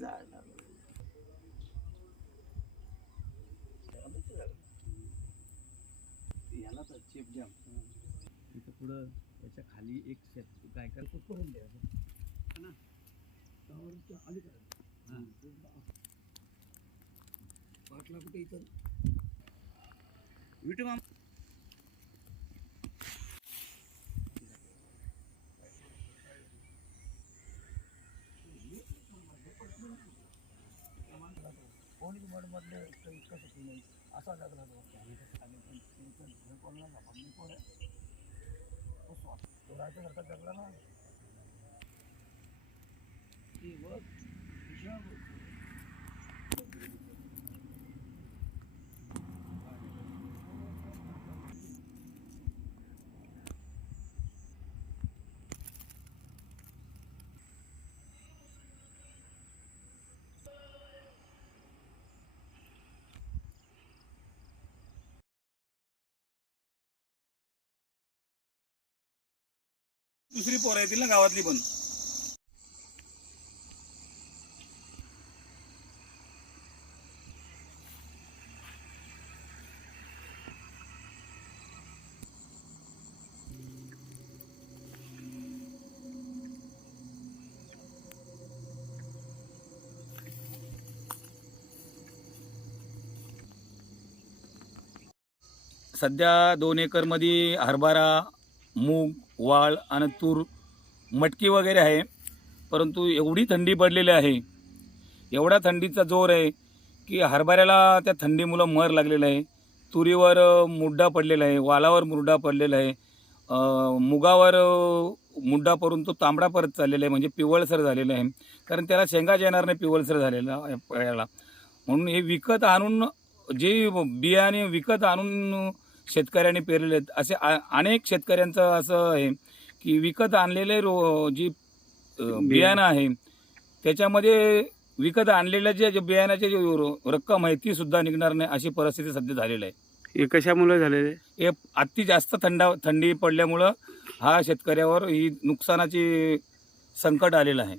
जाणार याला तर चेप जॅम इथं पुढं याच्या खाली एक शेत काय करून द्या ना पाटला कुठे इथं विटू मामा कोणी मधले इतकं सुखी नाही असा लागला तो राहायचं जगला ना दुसरी पोरं येतील ना गावातली पण सध्या 2 एकरमध्ये हरभरा, मूग, वाळ आणि तूर, मटकी वगैरे आहे. परंतु एवढी थंडी पडलेली आहे, एवढा थंडीचा जोर आहे की हरभऱ्याला त्या थंडीमुळे मर लागलेला आहे. तुरीवर मुड्डा पडलेला आहे, वालावर मुड्डा पडलेला आहे, मुगावर मुड्डा पडून तो तांबडा परत चाललेला आहे, म्हणजे पिवळसर झालेला आहे. कारण त्याला शेंगाच येणार नाही पिवळसर झालेला याला. म्हणून हे विकत आणून जे बियाणे विकत आणून शेतकऱ्यांनी पेरलेले आहेत. असे अनेक शेतकऱ्यांचं असं आहे की विकत आणलेले जी बियाणं आहे त्याच्यामध्ये विकत आणलेल्या जे बियाण्याचे रक्कम आहे ती सुद्धा निघणार नाही अशी परिस्थिती सध्या झालेली आहे. हे कशामुळे झालेले? हे अति जास्त थंडी पडल्यामुळं हा शेतकऱ्यावर ही नुकसानाची संकट आलेलं आहे.